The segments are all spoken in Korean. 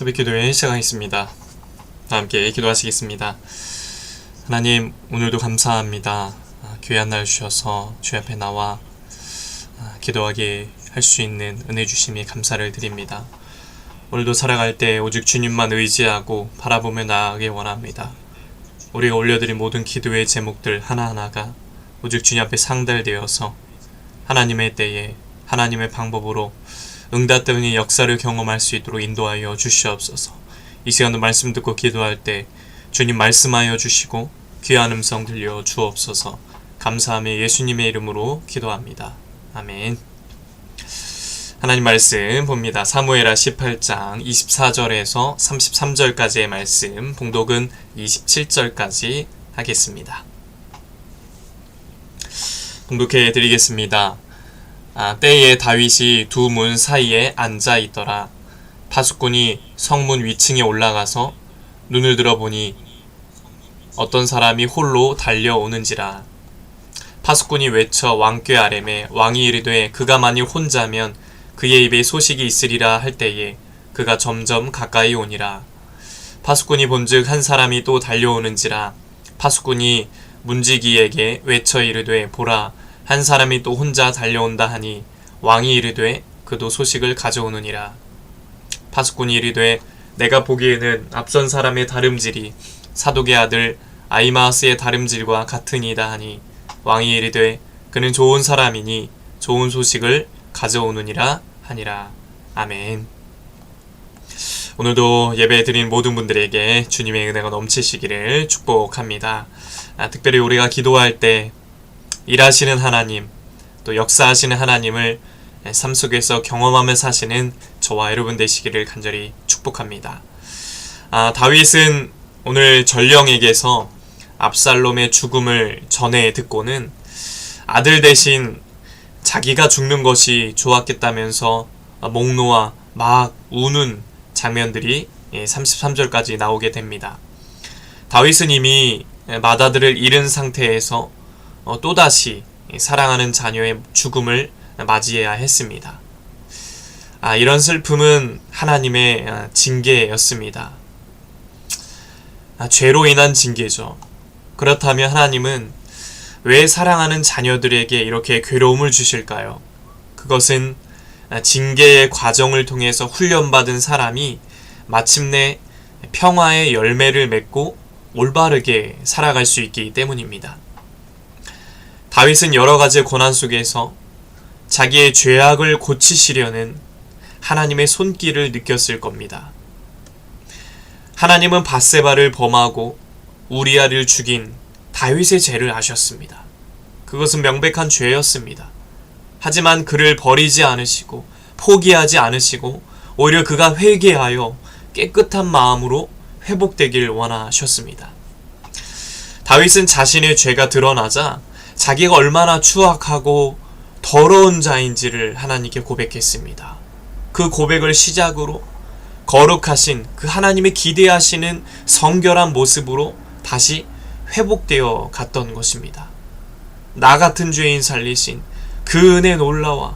새벽기도회 시작하겠습니다. 다 함께 기도하시겠습니다. 하나님, 오늘도 감사합니다. 귀한 날 주셔서 주 앞에 나와 기도하게 할 수 있는 은혜 주심에 감사를 드립니다. 오늘도 살아갈 때 오직 주님만 의지하고 바라보며 나아가길 원합니다. 우리가 올려드린 모든 기도의 제목들 하나하나가 오직 주님 앞에 상달되어서 하나님의 때에 하나님의 방법으로 응답되는 역사를 경험할 수 있도록 인도하여 주시옵소서. 이 시간도 말씀 듣고 기도할 때 주님 말씀하여 주시고 귀한 음성 들려 주옵소서. 감사하며 예수님의 이름으로 기도합니다. 아멘. 하나님 말씀 봅니다. 사무엘하 18장 24절에서 33절까지의 말씀, 봉독은 27절까지 하겠습니다. 봉독해 드리겠습니다. 때에 다윗이 두 문 사이에 앉아 있더라. 파수꾼이 성문 위층에 올라가서 눈을 들어보니 어떤 사람이 홀로 달려오는지라. 파수꾼이 외쳐 왕께 아뢰매 왕이 이르되 그가 만일 혼자면 그의 입에 소식이 있으리라 할 때에 그가 점점 가까이 오니라. 파수꾼이 본즉 한 사람이 또 달려오는지라. 파수꾼이 문지기에게 외쳐 이르되 보라 한 사람이 또 혼자 달려온다 하니 왕이 이르되 그도 소식을 가져오느니라. 파수꾼이 이르되 내가 보기에는 앞선 사람의 다름질이 사독의 아들 아히마아스의 다름질과 같으니이다 하니 왕이 이르되 그는 좋은 사람이니 좋은 소식을 가져오느니라 하니라. 아멘. 오늘도 예배 드린 모든 분들에게 주님의 은혜가 넘치시기를 축복합니다. 특별히 우리가 기도할 때 일하시는 하나님, 또 역사하시는 하나님을 삶 속에서 경험하며 사시는 저와 여러분 되시기를 간절히 축복합니다. 다윗은 오늘 전령에게서 압살롬의 죽음을 전해 듣고는 아들 대신 자기가 죽는 것이 좋았겠다면서 목 놓아 막 우는 장면들이 33절까지 나오게 됩니다. 다윗은 이미 맏아들을 잃은 상태에서 또다시 사랑하는 자녀의 죽음을 맞이해야 했습니다. 이런 슬픔은 하나님의 징계였습니다. 죄로 인한 징계죠. 그렇다면 하나님은 왜 사랑하는 자녀들에게 이렇게 괴로움을 주실까요? 그것은 징계의 과정을 통해서 훈련받은 사람이 마침내 평화의 열매를 맺고 올바르게 살아갈 수 있기 때문입니다. 다윗은 여러 가지 고난 속에서 자기의 죄악을 고치시려는 하나님의 손길을 느꼈을 겁니다. 하나님은 밧세바를 범하고 우리아를 죽인 다윗의 죄를 아셨습니다. 그것은 명백한 죄였습니다. 하지만 그를 버리지 않으시고 포기하지 않으시고 오히려 그가 회개하여 깨끗한 마음으로 회복되길 원하셨습니다. 다윗은 자신의 죄가 드러나자 자기가 얼마나 추악하고 더러운 자인지를 하나님께 고백했습니다. 그 고백을 시작으로 거룩하신 그 하나님의 기대하시는 성결한 모습으로 다시 회복되어 갔던 것입니다. 나 같은 죄인 살리신 그 은혜 놀라와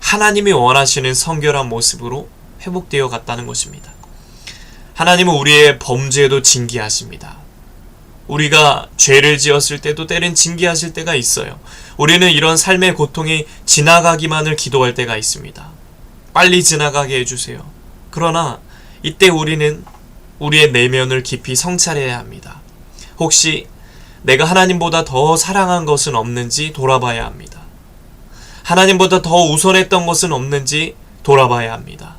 하나님이 원하시는 성결한 모습으로 회복되어 갔다는 것입니다. 하나님은 우리의 범죄도 징계하십니다. 우리가 죄를 지었을 때도 때는 징계하실 때가 있어요. 우리는 이런 삶의 고통이 지나가기만을 기도할 때가 있습니다. 빨리 지나가게 해주세요. 그러나 이때 우리는 우리의 내면을 깊이 성찰해야 합니다. 혹시 내가 하나님보다 더 사랑한 것은 없는지 돌아봐야 합니다. 하나님보다 더 우선했던 것은 없는지 돌아봐야 합니다.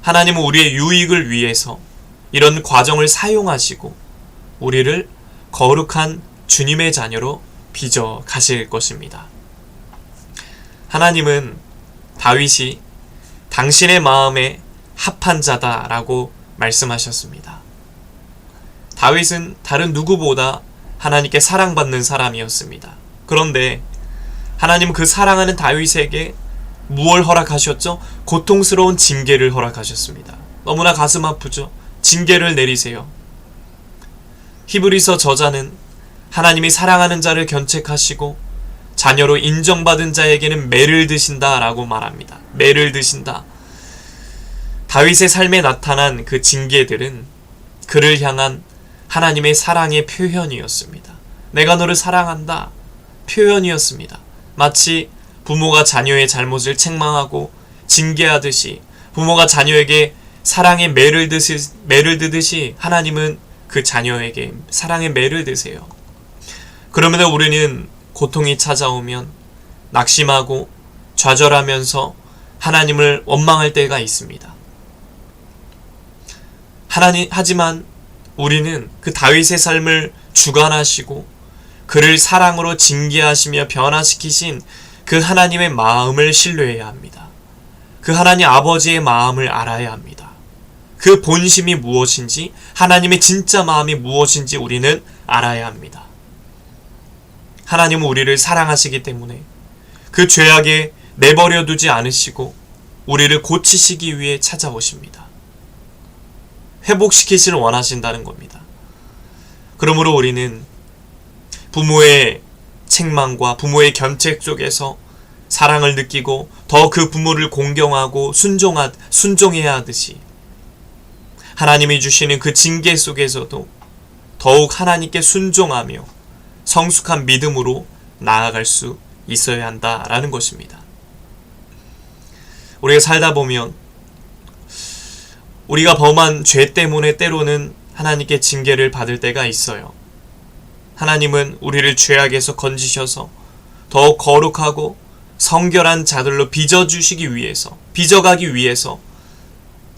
하나님은 우리의 유익을 위해서 이런 과정을 사용하시고 우리를 거룩한 주님의 자녀로 빚어 가실 것입니다. 하나님은 다윗이 당신의 마음에 합한 자다라고 말씀하셨습니다. 다윗은 다른 누구보다 하나님께 사랑받는 사람이었습니다. 그런데 하나님은 그 사랑하는 다윗에게 무엇을 허락하셨죠? 고통스러운 징계를 허락하셨습니다. 너무나 가슴 아프죠? 징계를 내리세요. 히브리서 저자는 하나님이 사랑하는 자를 견책하시고 자녀로 인정받은 자에게는 매를 드신다 라고 말합니다. 매를 드신다. 다윗의 삶에 나타난 그 징계들은 그를 향한 하나님의 사랑의 표현이었습니다. 내가 너를 사랑한다. 표현이었습니다. 마치 부모가 자녀의 잘못을 책망하고 징계하듯이, 부모가 자녀에게 사랑의 매를 드듯이 하나님은 그 자녀에게 사랑의 매를 드세요. 그러면 우리는 고통이 찾아오면 낙심하고 좌절하면서 하나님을 원망할 때가 있습니다. 하지만 우리는 그 다윗의 삶을 주관하시고 그를 사랑으로 징계하시며 변화시키신 그 하나님의 마음을 신뢰해야 합니다. 그 하나님 아버지의 마음을 알아야 합니다. 그 본심이 무엇인지, 하나님의 진짜 마음이 무엇인지 우리는 알아야 합니다. 하나님은 우리를 사랑하시기 때문에 그 죄악에 내버려 두지 않으시고 우리를 고치시기 위해 찾아오십니다. 회복시키시를 원하신다는 겁니다. 그러므로 우리는 부모의 책망과 부모의 견책 속에서 사랑을 느끼고 더 그 부모를 공경하고 순종해야 하듯이 하나님이 주시는 그 징계 속에서도 더욱 하나님께 순종하며 성숙한 믿음으로 나아갈 수 있어야 한다라는 것입니다. 우리가 살다 보면 우리가 범한 죄 때문에 때로는 하나님께 징계를 받을 때가 있어요. 하나님은 우리를 죄악에서 건지셔서 더욱 거룩하고 성결한 자들로 빚어가기 위해서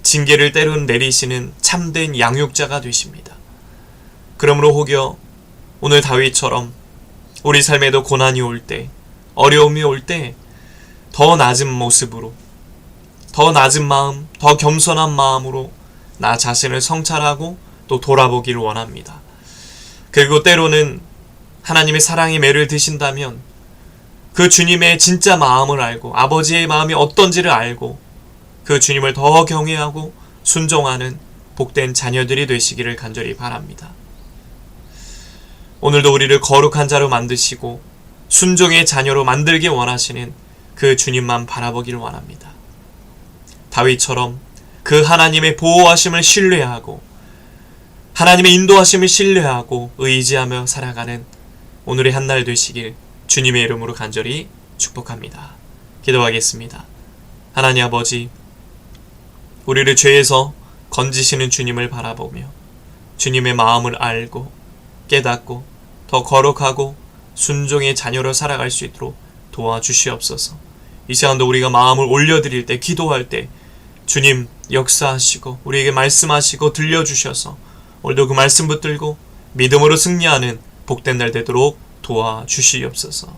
징계를 때로는 내리시는 참된 양육자가 되십니다. 그러므로 혹여 오늘 다윗처럼 우리 삶에도 고난이 올 때, 어려움이 올 때 더 낮은 모습으로, 더 낮은 마음, 더 겸손한 마음으로 나 자신을 성찰하고 또 돌아보기를 원합니다. 그리고 때로는 하나님의 사랑의 매를 드신다면 그 주님의 진짜 마음을 알고 아버지의 마음이 어떤지를 알고 그 주님을 더 경외하고 순종하는 복된 자녀들이 되시기를 간절히 바랍니다. 오늘도 우리를 거룩한 자로 만드시고 순종의 자녀로 만들기 원하시는 그 주님만 바라보기를 원합니다. 다윗처럼 그 하나님의 보호하심을 신뢰하고 하나님의 인도하심을 신뢰하고 의지하며 살아가는 오늘의 한날 되시길 주님의 이름으로 간절히 축복합니다. 기도하겠습니다. 하나님 아버지, 우리를 죄에서 건지시는 주님을 바라보며 주님의 마음을 알고 깨닫고 더 거룩하고 순종의 자녀로 살아갈 수 있도록 도와주시옵소서. 이 시간도 우리가 마음을 올려드릴 때, 기도할 때 주님 역사하시고 우리에게 말씀하시고 들려주셔서 오늘도 그 말씀 붙들고 믿음으로 승리하는 복된 날 되도록 도와주시옵소서.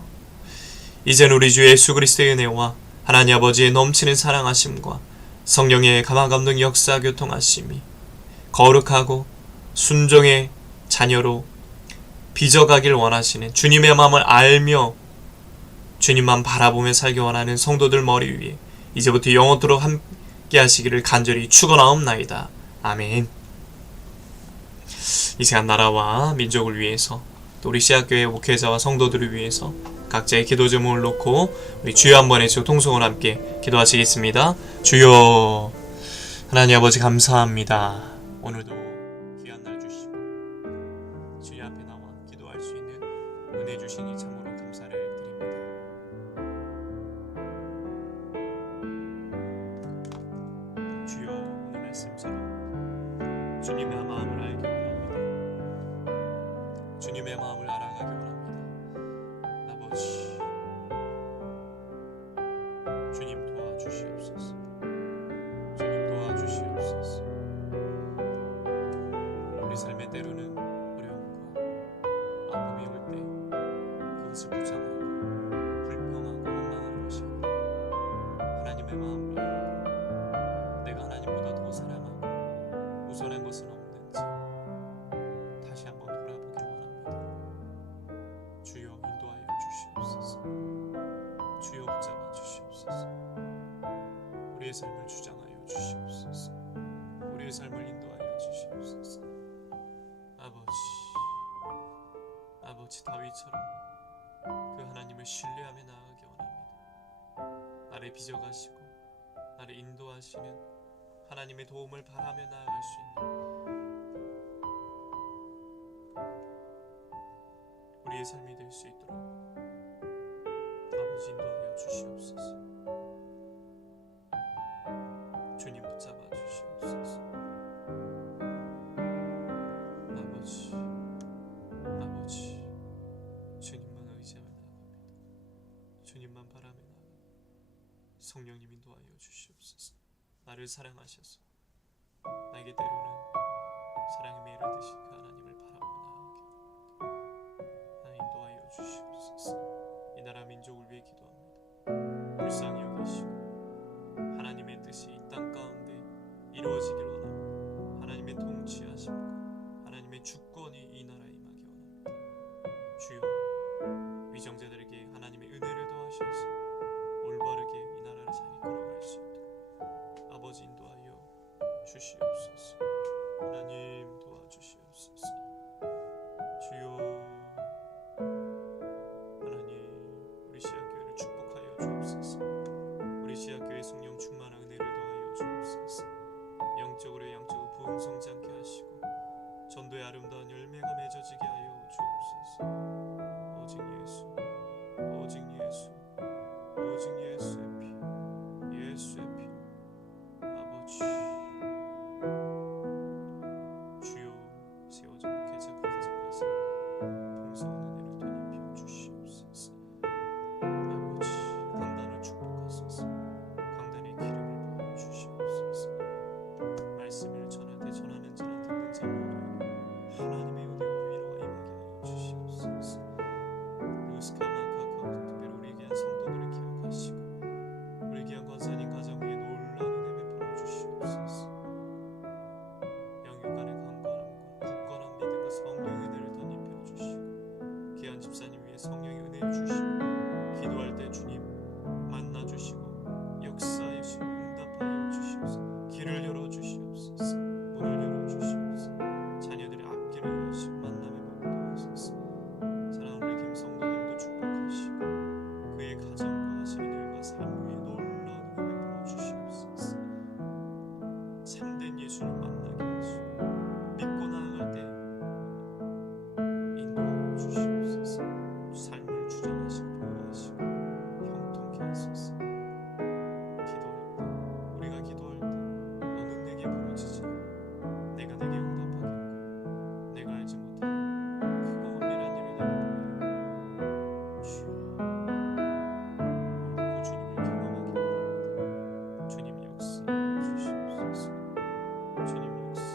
이젠 우리 주 예수 그리스도의 은혜와 하나님 아버지의 넘치는 사랑하심과 성령의 감화감동 역사 교통하심이 거룩하고 순종의 자녀로 빚어가길 원하시는 주님의 마음을 알며 주님만 바라보며 살기 원하는 성도들 머리 위에 이제부터 영원토록 함께 하시기를 간절히 축원하옵나이다. 아멘. 이 시간 나라와 민족을 위해서 또 우리 씨앗교회 목회자와 성도들을 위해서 각자의 기도 제목을 놓고 우리 주여 한번 해주시고 통성을 함께 기도하시겠습니다. 주여, 하나님 아버지 감사합니다. 오늘도 귀한 날 주시고 주여 앞에 나와 기도할 수 있는 은혜 주시니 참으로 감사를 드립니다. 주여, 오늘 말씀처럼 주님의 마음을 알기 원합니다. 주님의 마음을 알아가기 원합니다. 아버지, 주님 도와주시옵소서. 주님 도와주시옵소서. 우리 삶의 때로는 어려움과 아픔이 올 때 그것을 부정하고 불평하고 원망하는 것이 아니라 하나님의 마음을 알고 내가 하나님보다 더 사랑하고 우선한 것은 없는지 다시 한번 돌아보길 원합니다. 주여 인도하여 주시옵소서. 주여 붙잡아 주시옵소서. 우리의 삶을 주장하여 주시옵소서. 우리의 삶을 인도하여 주시옵소서. 아버지 다윗처럼 그 하나님을 신뢰하며 나아가기 원합니다. 나를 빚어가시고 나를 인도하시는 하나님의 도움을 바라며 나아갈 수 있는 우리의 삶이 될 수 있도록 아버지 인도하여 주시옵소서. 주님 붙잡아 주시옵소서. 아버지 주님만 의지하며 나아갑니다. 주님만 바라며 나아갑니다. 성령님 인도하여 주시옵소서. 나를 사랑하셔서 나에게 때로는 사랑의 매를 드신 그 하나님을 바라보며 나아가게 하나님 인도하여 주시옵소서. 이 나라 민족을 위해 기도합니다. 불쌍히 여기시고 하나님의 뜻이 이 땅 가운데 이루어지길 원합니다. 하나님의 통치하심과 하나님의 주권이 이 나라에 임하기 원합니다. 주여 위정자들에게 하나님의 은혜를 더하셔서 올바르게 이 나라를 잘 이끌어갈 수 있도록 아버지 인도하여 주시옵소서. 하나님 도와주시옵소서. 주여 하나님 우리 시아교회를 축복하여 주옵소서. 우리 시아교회 성령 충만한 은혜를 더하여 주옵소서. 영적으로 양적으로 부흥성장케 하시고 전도의 아름다운 열매가 맺어지게 하여 주옵소서. 오직 예수, 오직 예수, 오직 예수의 피, 예수의 피. 아버지 주여 세워진 목회자 부가정가서 풍성한 은혜를 되뇌여 주시옵소서. 아버지 강단을 축복하소서. 강단의 기름을 부어 주시옵소서. 말씀을 전할 때 전하는 자나 듣는 자 모두에게 하나님의 은혜와 위로가 임하게 하여 주시옵소서. 루스카마카카우 특별히 우리 귀한 성도들을 기억하시고 우리 귀한 권사님 가정 위에 놀라운 은혜 베풀어 주시옵소서. 영육간의 강건함과 굳건한 믿음과 성령의 은혜를 덧입혀 주시고 귀한 집사님 위에 성령의 은혜를 주시고 기도할 때 주님 만나 주시고 역사해 주시고 응답하여 주시옵소서. 길을 열어 주시옵소서. 문을 열어 주시옵소서. 자녀들의 앞길을 여시고 만남의 복도 하소서. 사랑하는 우리 김성도님도 축복하시고 그의 가정과 시민들과 삶 위에 놀라운 은혜 베풀어 주시옵소서. 참된 예수님 만나게 하시고 믿고 나아갈 때 인도하여 주시옵소서. 삶을 주장하시고 보호하시고 형통케 하소서. 기도할 때 우리가 기도할 때 너는 내게 부르짖으라. 내가 내게 응답하겠고 내가 알지 못하는 크고 은밀한 일을 내게 보이리라. 주여 오늘도 주님을 경험하기 원합니다. 주님 역사해 주시옵소서. 주님 역사해